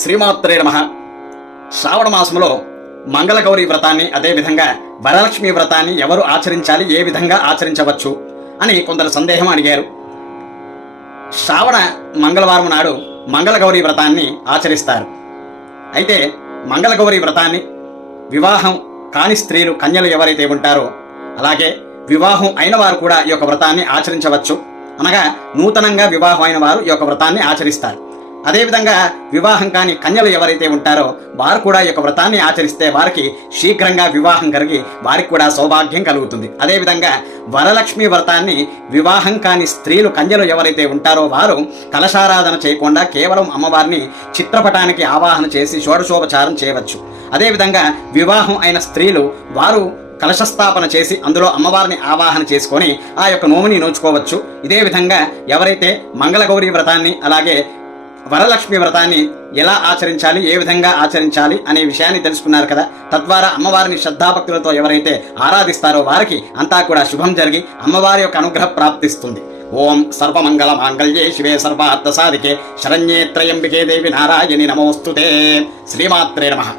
శ్రీమాత్రే నమః. శ్రావణ మాసంలో మంగళగౌరి వ్రతాన్ని, అదేవిధంగా వరలక్ష్మి వ్రతాన్ని ఎవరు ఆచరించాలి, ఏ విధంగా ఆచరించవచ్చు అని కొందరు సందేహం అడిగారు. శ్రావణ మంగళవారం నాడు మంగళగౌరి వ్రతాన్ని ఆచరిస్తారు. అయితే మంగళగౌరి వ్రతాన్ని వివాహం కాని స్త్రీలు, కన్యలు ఎవరైతే ఉంటారో, అలాగే వివాహం అయిన వారు కూడా ఈ యొక్క వ్రతాన్ని ఆచరించవచ్చు. అనగా నూతనంగా వివాహం అయిన వారు ఈ యొక్క వ్రతాన్ని ఆచరిస్తారు. అదేవిధంగా వివాహం కాని కన్యలు ఎవరైతే ఉంటారో వారు కూడా ఈ యొక్క వ్రతాన్ని ఆచరిస్తే వారికి శీఘ్రంగా వివాహం కలిగి వారికి కూడా సౌభాగ్యం కలుగుతుంది. అదేవిధంగా వరలక్ష్మి వ్రతాన్ని వివాహం కాని స్త్రీలు, కన్యలు ఎవరైతే ఉంటారో వారు కలశారాధన చేయకుండా కేవలం అమ్మవారిని చిత్రపటానికి ఆవాహన చేసి షోడశోపచారం చేయవచ్చు. అదేవిధంగా వివాహం అయిన స్త్రీలు వారు కలశస్థాపన చేసి అందులో అమ్మవారిని ఆవాహన చేసుకొని ఆ యొక్క నోముని నోచుకోవచ్చు. ఇదే విధంగా ఎవరైతే మంగళగౌరి వ్రతాన్ని, అలాగే వరలక్ష్మి వ్రతాన్ని ఎలా ఆచరించాలి, ఏ విధంగా ఆచరించాలి అనే విషయాన్ని తెలుసుకున్నారు కదా. తద్వారా అమ్మవారిని శ్రద్ధాభక్తులతో ఎవరైతే ఆరాధిస్తారో వారికి అంతా కూడా శుభం జరిగి అమ్మవారి యొక్క అనుగ్రహం ప్రాప్తిస్తుంది. ఓం సర్వమంగళ మాంగళ్యే శివే సర్వార్థ సాధికే శరణ్యే త్రయంబికే దేవి నారాయణి నమోస్తుతే. శ్రీమాత్రే నమః.